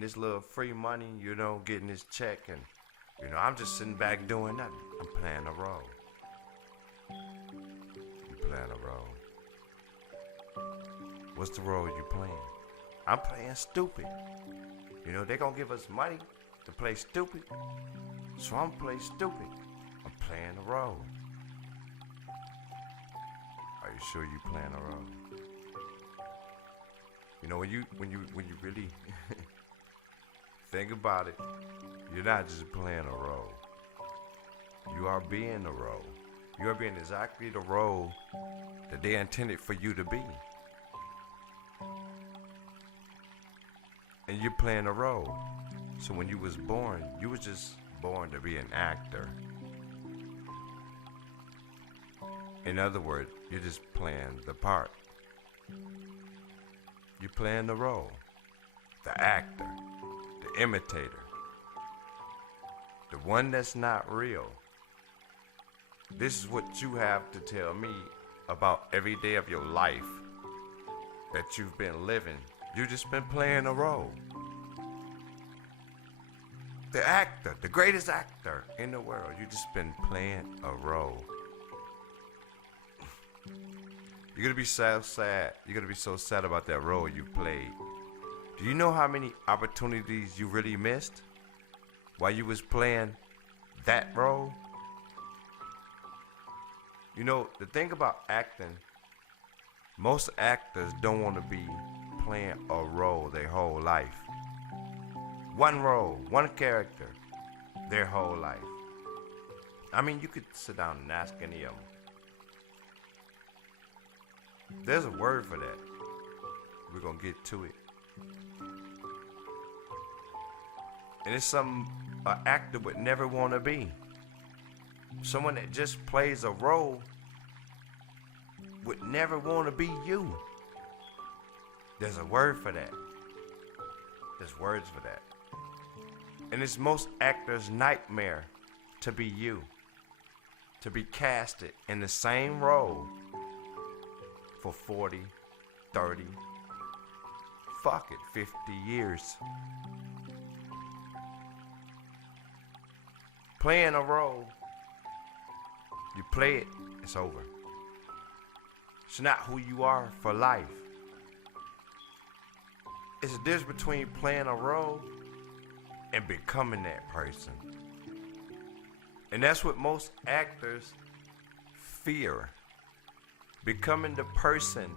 this little free money, getting this check, and I'm just sitting back doing nothing. I'm playing a role. You playing a role. What's the role you playing? I'm playing stupid. They're gonna give us money to play stupid, so I'm playing stupid. I'm playing a role. Are you sure you playing a role? When you really think about it, you're not just playing a role. You are being a role. You are being exactly the role that they intended for you to be. And you're playing a role. So when you was born, you was just born to be an actor. In other words, you're just playing the part. You're playing the role. The actor. The imitator. The one that's not real. This is what you have to tell me about every day of your life that you've been living. You just been playing a role. The actor, the greatest actor in the world, you just been playing a role. You're gonna be so sad. You're gonna be so sad about that role you played. Do you know how many opportunities you really missed while you was playing that role? The thing about acting, most actors don't want to be playing a role their whole life. One role, one character, their whole life. You could sit down and ask any of them. There's a word for that. We're going to get to it. And it's something an actor would never want to be. Someone that just plays a role would never want to be you. There's a word for that. There's words for that. And it's most actors' nightmare to be you. To be casted in the same role for 40, 30, fuck it, 50 years. Playing a role, you play it, it's over. It's not who you are for life. It's a difference between playing a role and becoming that person. And that's what most actors fear. Becoming the person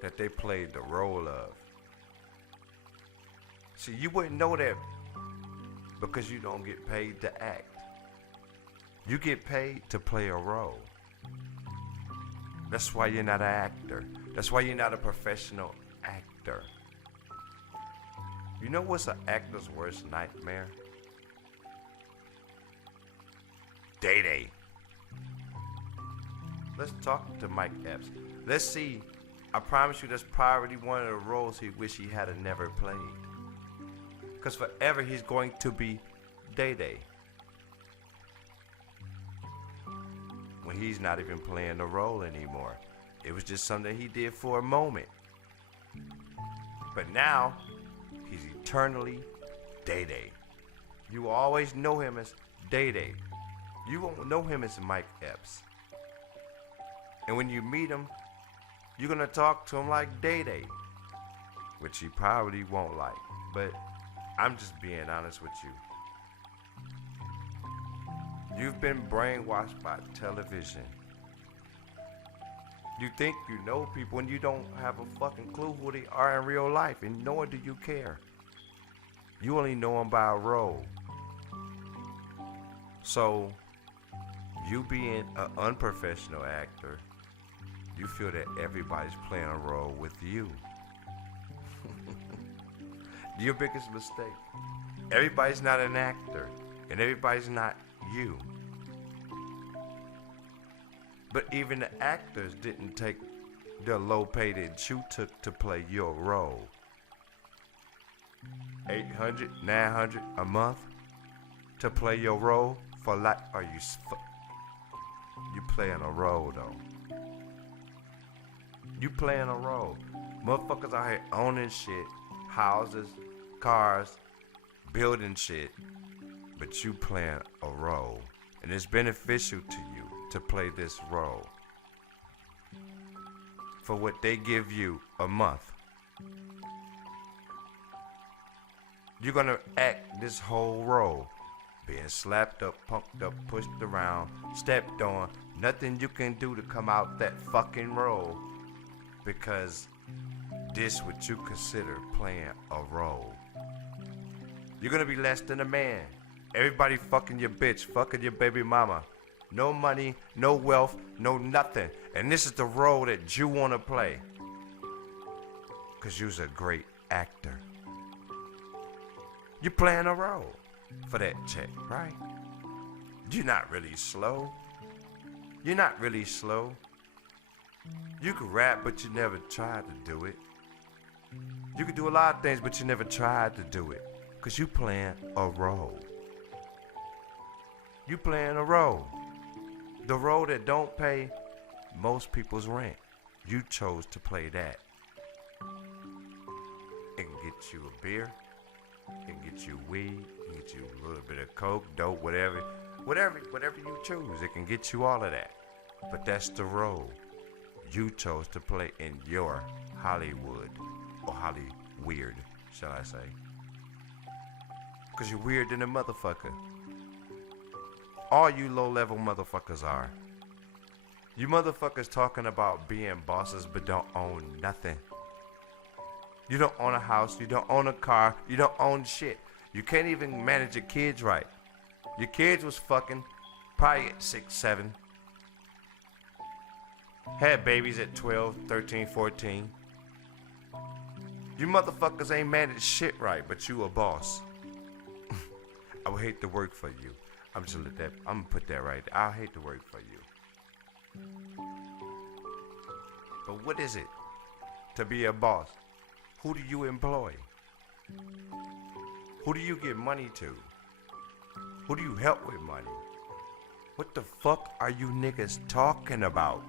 that they played the role of. See, you wouldn't know that because you don't get paid to act. You get paid to play a role. That's why you're not an actor. That's why you're not a professional actor. You know what's an actor's worst nightmare? Day. Let's talk to Mike Epps. Let's see. I promise you that's probably one of the roles he wish he had never played. Because forever he's going to be Day. When he's not even playing the role anymore. It was just something he did for a moment. But now, he's eternally Day. You will always know him as Day. You won't know him as Mike Epps. And when you meet him, you're going to talk to him like Day, which he probably won't like. But I'm just being honest with you. You've been brainwashed by television. You think you know people and you don't have a fucking clue who they are in real life, and nor do you care. You only know them by a role. So, you being an unprofessional actor, you feel that everybody's playing a role with you. Your biggest mistake. Everybody's not an actor, and everybody's not you. But even the actors didn't take the low pay that you took to play your role. $800, $900 a month to play your role for life. Are you playing a role though? You playing a role. Motherfuckers out here owning shit, houses, cars, building shit, but you playing a role. And it's beneficial to you to play this role for what they give you a month. You're gonna act this whole role, being slapped up, punked up, pushed around, stepped on, nothing you can do to come out that fucking role, because this what you consider playing a role. You're gonna be less than a man. Everybody fucking your bitch, fucking your baby mama. No money, no wealth, no nothing. And this is the role that you wanna play, cause you's a great actor. You're playing a role for that check, right? You're not really slow. You're not really slow. You can rap, but you never tried to do it. You can do a lot of things, but you never tried to do it. Because you playing a role. You playing a role. The role that don't pay most people's rent. You chose to play that. It can get you a beer. It can get you weed. It can get you a little bit of coke, dope, whatever you choose. It can get you all of that. But that's the role you chose to play in your Hollywood, or Holly weird, shall I say. Because you're weird than a motherfucker. All you low-level motherfuckers are. You motherfuckers talking about being bosses but don't own nothing. You don't own a house, you don't own a car, you don't own shit. You can't even manage your kids right. Your kids was fucking probably at 6, 7. Had babies at 12, 13, 14. You motherfuckers ain't managed shit right, but you a boss. I would hate to work for you. I'm gonna put that right there. I hate to work for you. But what is it to be a boss? Who do you employ? Who do you give money to? Who do you help with money? What the fuck are you niggas talking about?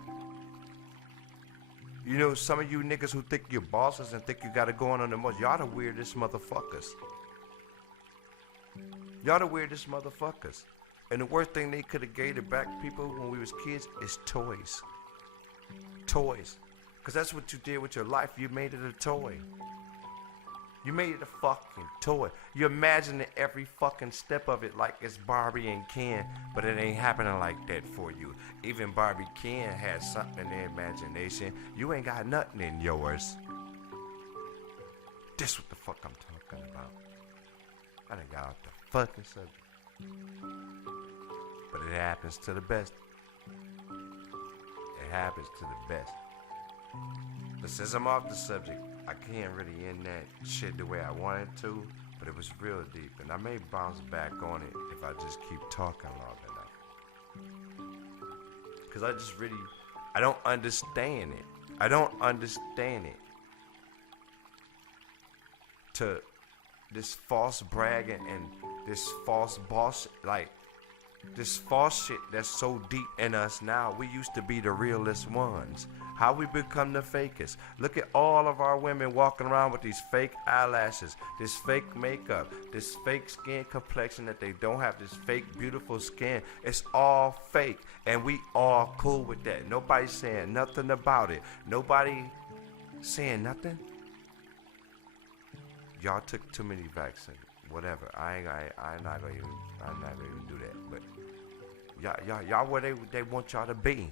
You know, some of you niggas who think you're bosses and think you got it going on the most, y'all the weirdest motherfuckers. Y'all the weirdest motherfuckers. And the worst thing they could have gave to black people when we was kids is toys. Toys. Because that's what you did with your life. You made it a toy. You made it a fucking toy. You imagine every fucking step of it like it's Barbie and Ken, but it ain't happening like that for you. Even Barbie Ken has something in their imagination. You ain't got nothing in yours. This what the fuck I'm talking about. I done got off the fucking subject. But it happens to the best. It happens to the best. But since I'm off the subject, I can't really end that shit the way I wanted to, but it was real deep, and I may bounce back on it if I just keep talking long enough. Because I don't understand it. I don't understand it. To this false bragging and this false boss, like, this false shit that's so deep in us now. We used to be the realest ones. How we become the fakest. Look at all of our women walking around with these fake eyelashes, this fake makeup, this fake skin complexion that they don't have, this fake beautiful skin. It's all fake, and we all cool with that. Nobody's saying nothing about it. Nobody saying nothing. Y'all took too many vaccines. Whatever. I'm not gonna even do that. But y'all where they want y'all to be.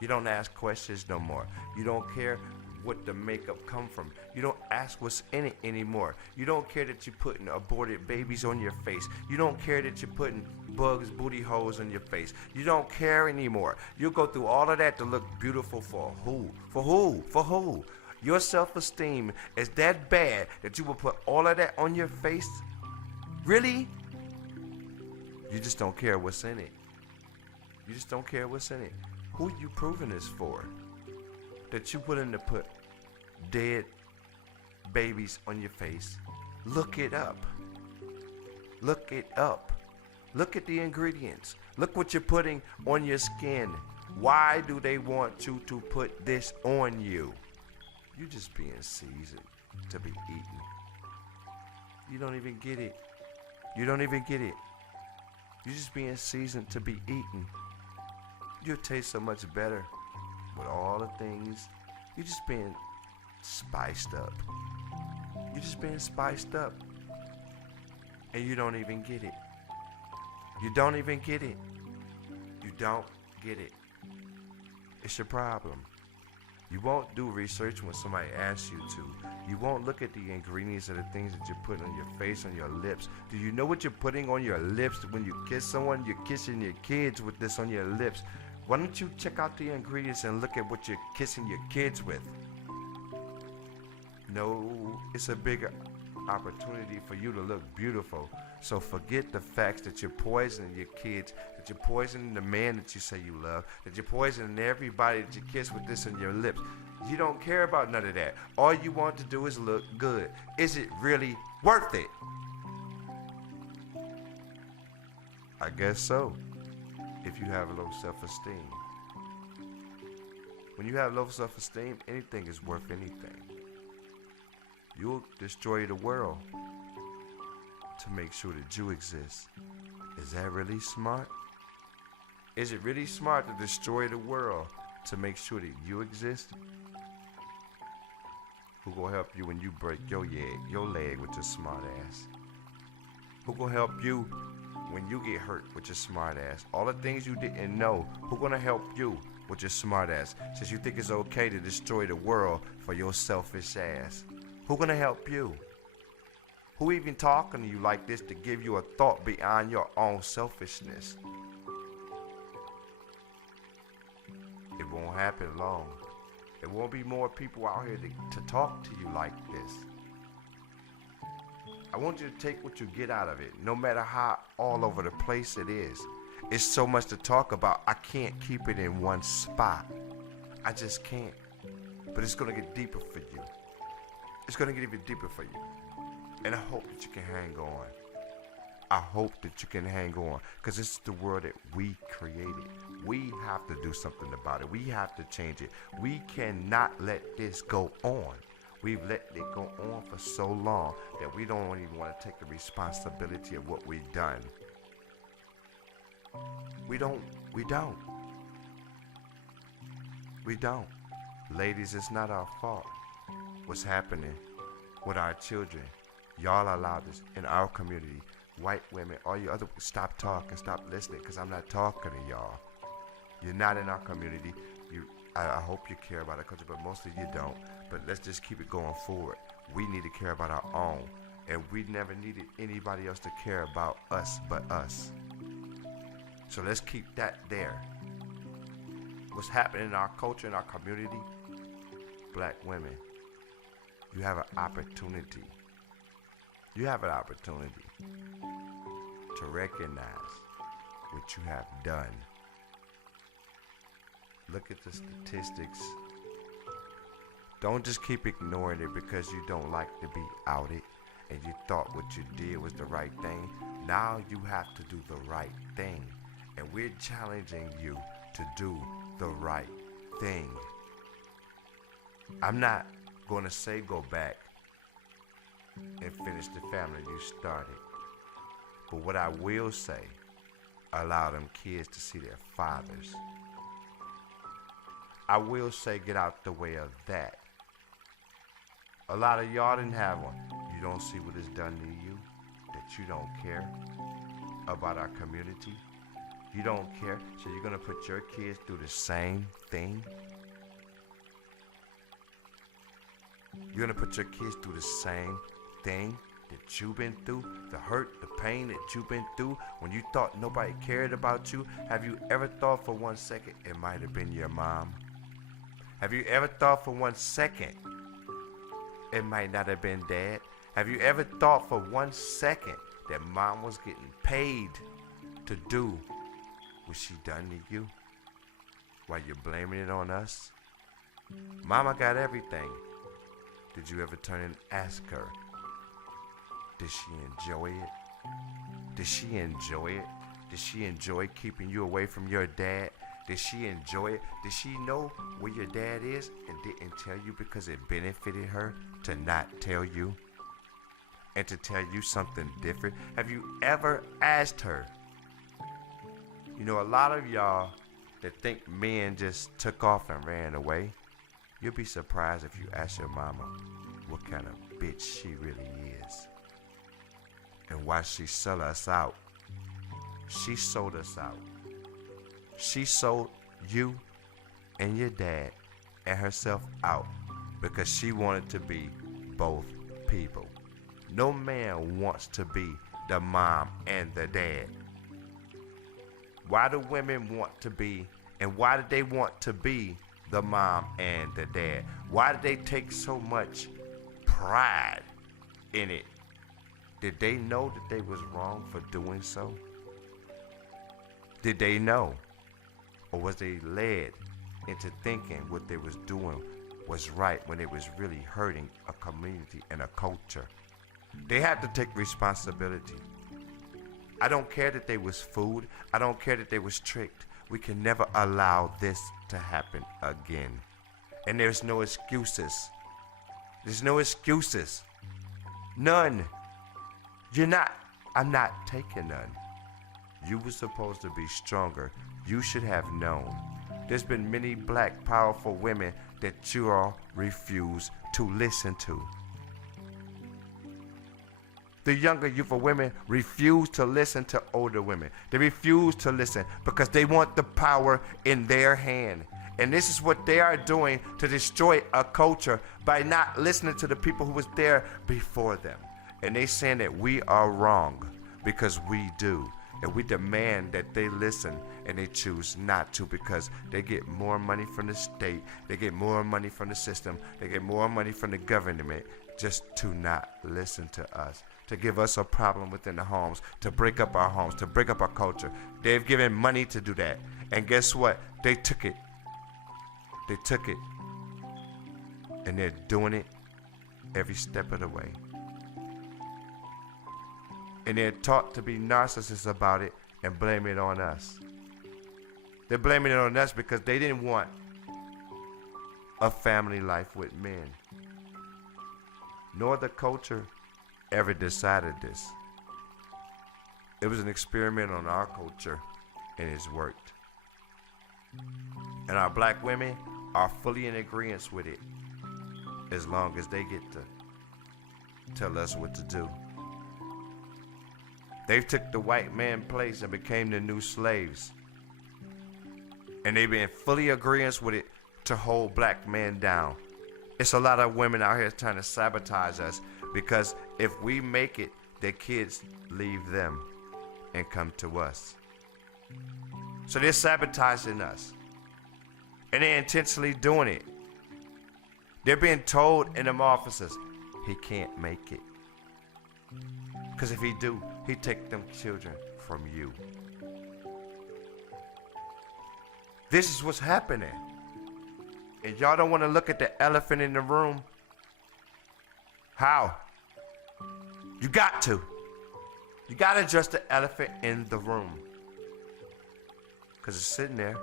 You don't ask questions no more. You don't care what the makeup come from. You don't ask what's in it anymore. You don't care that you're putting aborted babies on your face. You don't care that you're putting bugs, booty holes on your face. You don't care anymore. You go through all of that to look beautiful for who? For who? For who? Your self-esteem is that bad that you will put all of that on your face? Really? You just don't care what's in it. You just don't care what's in it. Who you proving this for? That you willing to put dead babies on your face? Look it up. Look it up. Look at the ingredients. Look what you're putting on your skin. Why do they want you to put this on you? You just being seasoned to be eaten. You don't even get it. You don't even get it. You're just being seasoned to be eaten. You'll taste so much better with all the things. You're just being spiced up. You're just being spiced up. And you don't even get it. You don't even get it. You don't get it. It's your problem. You won't do research when somebody asks you to. You won't look at the ingredients of the things that you're putting on your face, on your lips. Do you know what you're putting on your lips when you kiss someone? You're kissing your kids with this on your lips. Why don't you check out the ingredients and look at what you're kissing your kids with? No, it's a bigger opportunity for you to look beautiful. So forget the facts that you're poisoning your kids, that you're poisoning the man that you say you love, that you're poisoning everybody that you kiss with this on your lips. You don't care about none of that. All you want to do is look good. Is it really worth it? I guess so, if you have low self-esteem. When you have low self-esteem, anything is worth anything. You'll destroy the world to make sure that you exist. Is that really smart? Is it really smart to destroy the world to make sure that you exist? Who gonna help you when you break your leg with your smart ass? Who gonna help you when you get hurt with your smart ass? All the things you didn't know, who gonna help you with your smart ass? Since you think it's okay to destroy the world for your selfish ass. Who gonna help you? Who even talking to you like this to give you a thought beyond your own selfishness? It won't happen long. There won't be more people out here to talk to you like this. I want you to take what you get out of it, no matter how all over the place it is. It's so much to talk about, I can't keep it in one spot. I just can't. But it's going to get deeper for you. It's going to get even deeper for you. And I hope that you can hang on. I hope that you can hang on. Because this is the world that we created. We have to do something about it. We have to change it. We cannot let this go on. We've let it go on for so long that we don't even want to take the responsibility of what we've done. We don't. Ladies, it's not our fault. What's happening with our children? Y'all allow this in our community. White women, all you other, stop talking, stop listening, because I'm not talking to y'all. You're not in our community. I hope you care about our culture, but mostly you don't. But let's just keep it going forward. We need to care about our own. And we never needed anybody else to care about us but us. So let's keep that there. What's happening in our culture, in our community? Black women, you have an opportunity. You have an opportunity to recognize what you have done. Look at the statistics. Don't just keep ignoring it because you don't like to be outed and you thought what you did was the right thing. Now you have to do the right thing. And we're challenging you to do the right thing. I'm not going to say go back and finish the family you started. But what I will say, allow them kids to see their fathers. I will say get out the way of that. A lot of y'all didn't have one. You don't see what it's done to you, that you don't care about our community. You don't care, so you're going to put your kids through the same thing? You're going to put your kids through the same thing that you've been through? The hurt, the pain that you've been through when you thought nobody cared about you? Have you ever thought for 1 second it might have been your mom? Have you ever thought for 1 second it might not have been dad? Have you ever thought for 1 second that mom was getting paid to do what she done to you? While you're blaming it on us? Mama got everything. Did you ever turn and ask her, did she enjoy it? Did she enjoy it? Did she enjoy keeping you away from your dad? Did she enjoy it? Did she know where your dad is and didn't tell you because it benefited her to not tell you? and to tell you something different? Have you ever asked her? You know, a lot of y'all that think men just took off and ran away, you'll be surprised if you ask your mama what kind of bitch she really is and why she sold us out. She sold us out. She sold you and your dad and herself out because she wanted to be both people. No man wants to be the mom and the dad. Why do women want to be, and why do they want to be the mom and the dad? Why do they take so much pride in it? Did they know that they was wrong for doing so? Did they know? Or was they led into thinking what they was doing was right when it was really hurting a community and a culture? They had to take responsibility. I don't care that they was fooled. I don't care that they was tricked. We can never allow this to happen again. And there's no excuses. There's no excuses. None. I'm not taking none. You were supposed to be stronger. You should have known. There's been many black powerful women that you all refuse to listen to. The younger youthful women refuse to listen to older women. They refuse to listen because they want the power in their hand. And this is what they are doing to destroy a culture by not listening to the people who was there before them. And they saying that we are wrong because we do. And we demand that they listen, and they choose not to because they get more money from the state, they get more money from the system, they get more money from the government just to not listen to us, to give us a problem within the homes, to break up our homes, to break up our culture. They've given money to do that. And guess what? They took it. They took it. And they're doing it every step of the way. And they're taught to be narcissists about it and blame it on us. They're blaming it on us because they didn't want a family life with men. Nor the culture ever decided this. It was an experiment on our culture, and it's worked. And our black women are fully in agreement with it as long as they get to tell us what to do. They've took the white man's place and became the new slaves. And they've been fully agreeing with it to hold black men down. It's a lot of women out here trying to sabotage us because if we make it, their kids leave them and come to us. So they're sabotaging us. And they're intentionally doing it. They're being told in them offices, he can't make it. Because if he do, he take them children from you. This is what's happening. And y'all don't want to look at the elephant in the room? How? You got to. You got to address the elephant in the room. Because it's sitting there.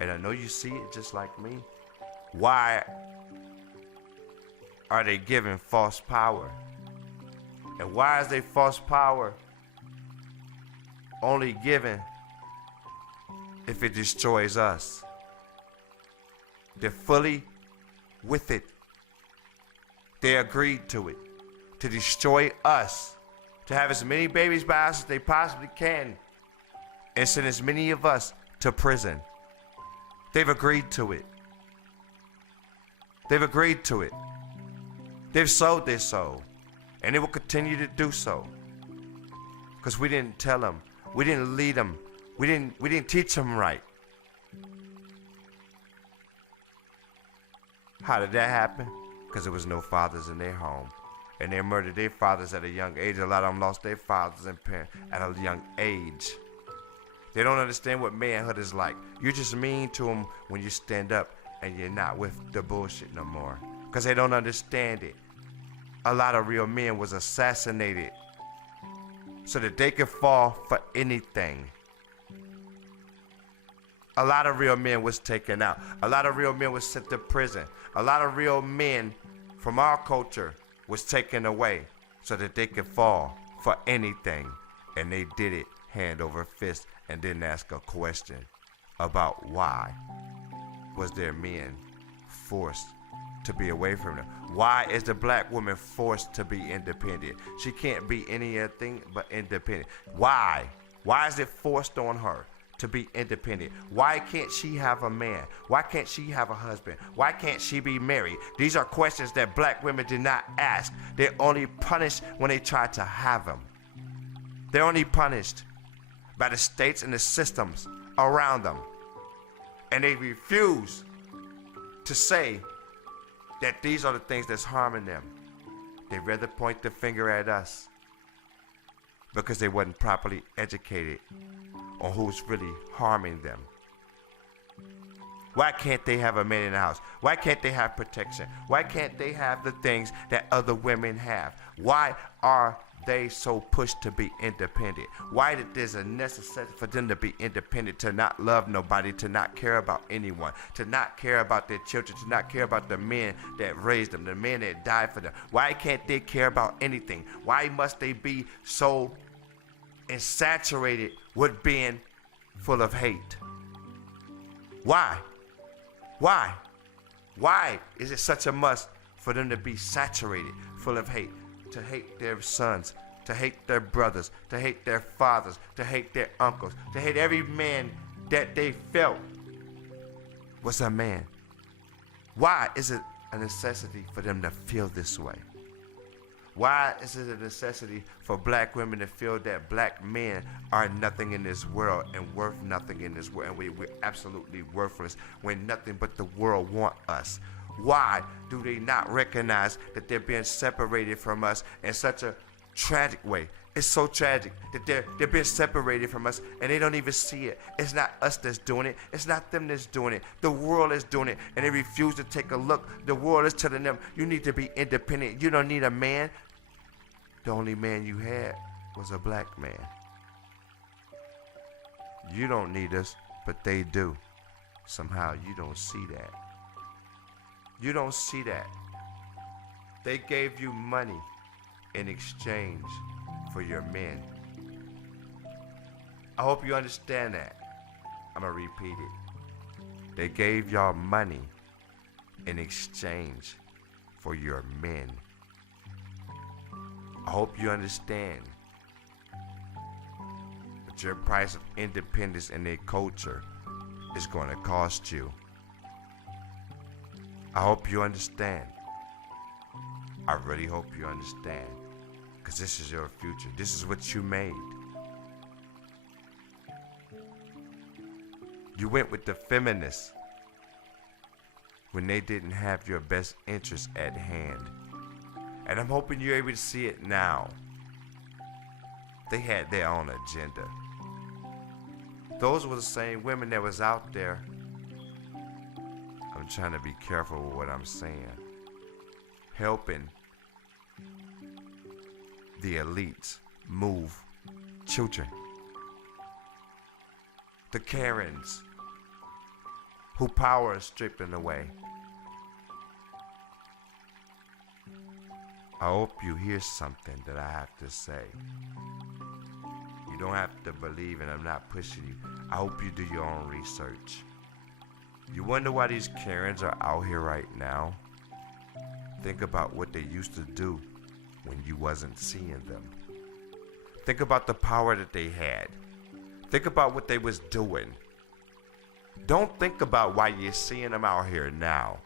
And I know you see it just like me. Why are they giving false power? And why is they false power only given if it destroys us? They're fully with it. They agreed to it, to destroy us, to have as many babies by us as they possibly can, and send as many of us to prison. They've agreed to it. They've agreed to it. They've sold their soul. And they will continue to do so. Because we didn't tell them. We didn't lead them. We didn't teach them right. How did that happen? Because there was no fathers in their home. And they murdered their fathers at a young age. A lot of them lost their fathers and parents at a young age. They don't understand what manhood is like. You're just mean to them when you stand up and you're not with the bullshit no more. Because they don't understand it. A lot of real men was assassinated so that they could fall for anything. A lot of real men was taken out. A lot of real men was sent to prison. A lot of real men from our culture was taken away so that they could fall for anything. And they did it hand over fist and didn't ask a question about why was their men forced to be away from them. Why is the black woman forced to be independent? She can't be anything but independent. Why? Why is it forced on her to be independent? Why can't she have a man? Why can't she have a husband? Why can't she be married? These are questions that black women did not ask. They're only punished when they try to have them. They're only punished by the states and the systems around them. And they refuse to say that these are the things that's harming them. They rather point the finger at us because they wasn't properly educated on who's really harming them. Why can't they have a man in the house? Why can't they have protection? Why can't they have the things that other women have? Why are they so pushed to be independent? Why did there's a necessity for them to be independent, to not love nobody, to not care about anyone, to not care about their children, to not care about the men that raised them, the men that died for them? Why can't they care about anything? Why must they be so saturated with being full of hate? Why? Why? Why is it such a must for them to be saturated full of hate? To hate their sons, to hate their brothers, to hate their fathers, to hate their uncles, to hate every man that they felt was a man. Why is it a necessity for them to feel this way? Why is it a necessity for black women to feel that black men are nothing in this world and worth nothing in this world, and we're absolutely worthless when nothing but the world want us? Why do they not recognize that they're being separated from us in such a tragic way? It's so tragic that they're being separated from us and they don't even see it. It's not us that's doing it. It's not them that's doing it. The world is doing it, and they refuse to take a look. The world is telling them, you need to be independent. You don't need a man. The only man you had was a black man. You don't need us, but they do. Somehow you don't see that. You don't see that. They gave you money in exchange for your men. I hope you understand that. I'm gonna repeat it. They gave y'all money in exchange for your men. I hope you understand that your price of independence in their culture is going to cost you. I hope you understand. I really hope you understand, because this is your future. This is what you made. You went with the feminists when they didn't have your best interests at hand. And I'm hoping you're able to see it now. They had their own agenda. Those were the same women that was out there. I'm trying to be careful with what I'm saying. Helping the elites move children. The Karens who power is stripping away. I hope you hear something that I have to say. You don't have to believe, and I'm not pushing you. I hope you do your own research. You wonder why these Karens are out here right now? Think about what they used to do when you wasn't seeing them. Think about the power that they had. Think about what they was doing. Don't think about why you're seeing them out here now.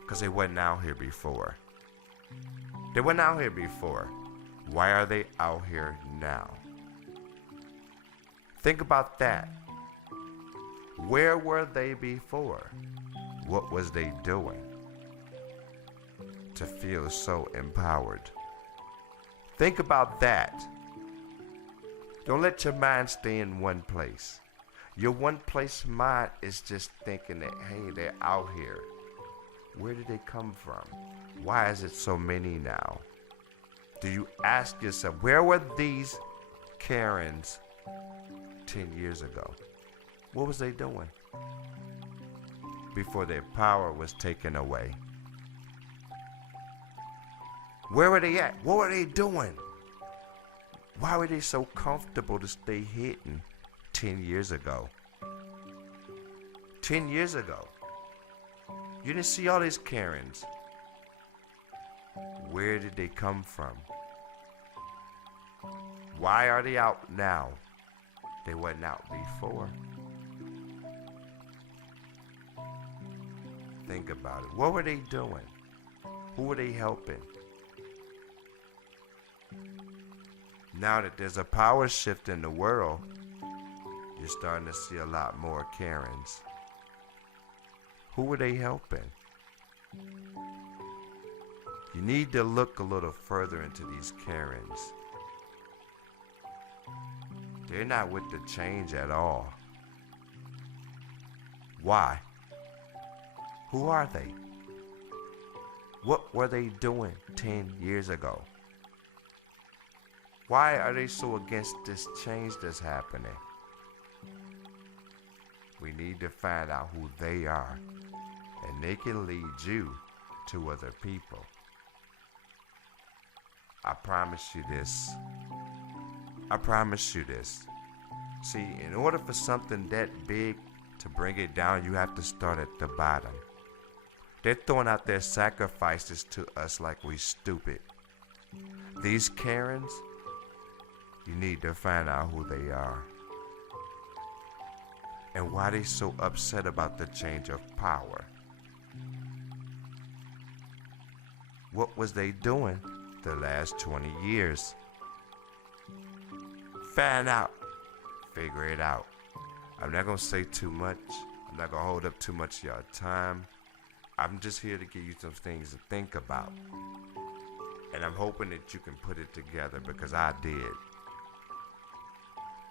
Because they wasn't out here before. They weren't out here before. Why are they out here now? Think about that. Where were they before? What was they doing to feel so empowered? Think about that. Don't let your mind stay in one place. Your one place mind is just thinking that, hey, they're out here. Where did they come from? Why is it so many now? Do you ask yourself, where were these Karens 10 years ago? What was they doing before their power was taken away? Where were they at? What were they doing? Why were they so comfortable to stay hidden 10 years ago? 10 years ago. You didn't see all these Karens. Where did they come from? Why are they out now? They wasn't out before. Think about it. What were they doing? Who were they helping? Now that there's a power shift in the world, you're starting to see a lot more Karens. Who were they helping? You need to look a little further into these Karens. They're not with the change at all. Why? Who are they? What were they doing 10 years ago? Why are they so against this change that's happening? We need to find out who they are, and they can lead you to other people. I promise you this. I promise you this. See, in order for something that big to bring it down, you have to start at the bottom. They're throwing out their sacrifices to us like we stupid. These Karens, you need to find out who they are and why they so upset about the change of power. What was they doing the last 20 years? Find out. Figure it out. I'm not going to say too much. I'm not going to hold up too much of your time. I'm just here to give you some things to think about. And I'm hoping that you can put it together because I did.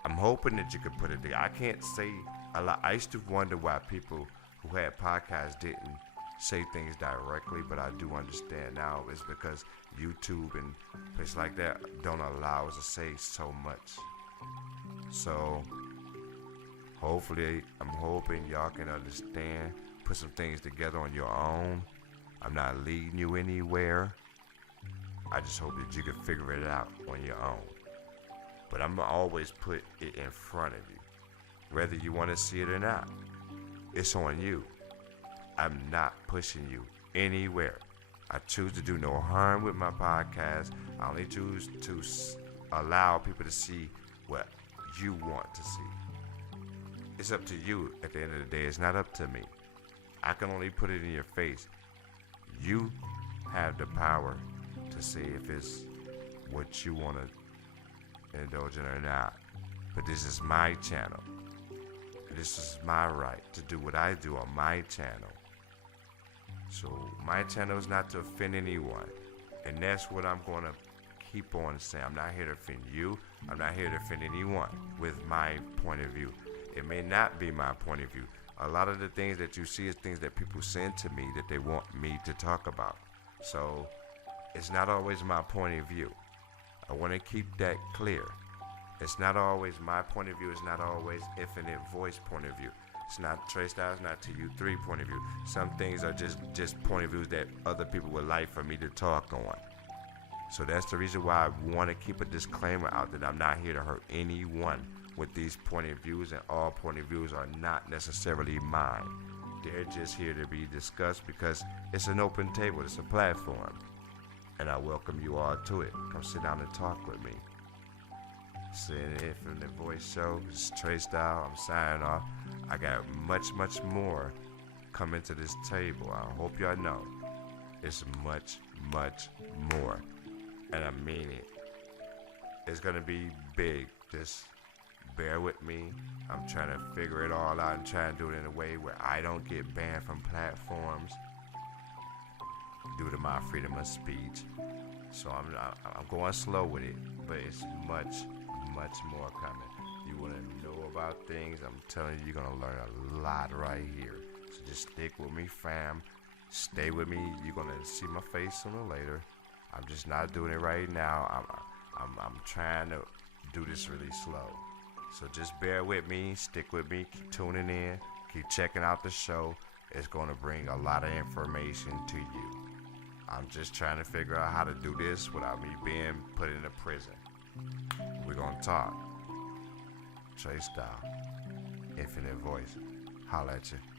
I'm hoping that you can put it together. I can't say a lot. I used to wonder why people who had podcasts didn't say things directly, but I do understand now it's because YouTube and places like that don't allow us to say so much. So hopefully, I'm hoping y'all can understand, put some things together on your own. I'm not leading you anywhere. I just hope that you can figure it out on your own. But I'm going to always put it in front of you, whether you want to see it or not. It's on you. I'm not pushing you anywhere. I choose to do no harm with my podcast. I only choose to allow people to see what you want to see. It's up to you at the end of the day. It's not up to me. I can only put it in your face. You have the power to say if it's what you want to indulge in or not. But this is my channel. This is my right to do what I do on my channel. So my channel is not to offend anyone. And that's what I'm going to keep on saying. I'm not here to offend you. I'm not here to offend anyone with my point of view. It may not be my point of view. A lot of the things that you see is things that people send to me that they want me to talk about. So it's not always my point of view. I want to keep that clear. It's not always my point of view. It's not always Infinite Voice point of view. It's not Trey Styles, not TU3 point of view. Some things are just point of views that other people would like for me to talk on. So that's the reason why I want to keep a disclaimer out that I'm not here to hurt anyone with these point of views, and all point of views are not necessarily mine. They're just here to be discussed because it's an open table, it's a platform. And I welcome you all to it. Come sit down and talk with me. It's an Infinite Voice show. It's Trey Style. I'm signing off. I got much, much more coming to this table. I hope y'all know it's much, much more. And I mean it. It's going to be big. Just bear with me. I'm trying to figure it all out and trying to do it in a way where I don't get banned from platforms due to my freedom of speech. So I'm going slow with it, but it's much, much more coming. You want to know about things, I'm telling you, you're going to learn a lot right here. So just stick with me, fam. Stay with me. You're going to see my face sooner or later. I'm just not doing it right now. I'm trying to do this really slow. So just bear with me. Stick with me. Keep tuning in. Keep checking out the show. It's going to bring a lot of information to you. I'm just trying to figure out how to do this without me being put in a prison. We're gonna talk. Trey Style, Infinite Voice. Holla at you.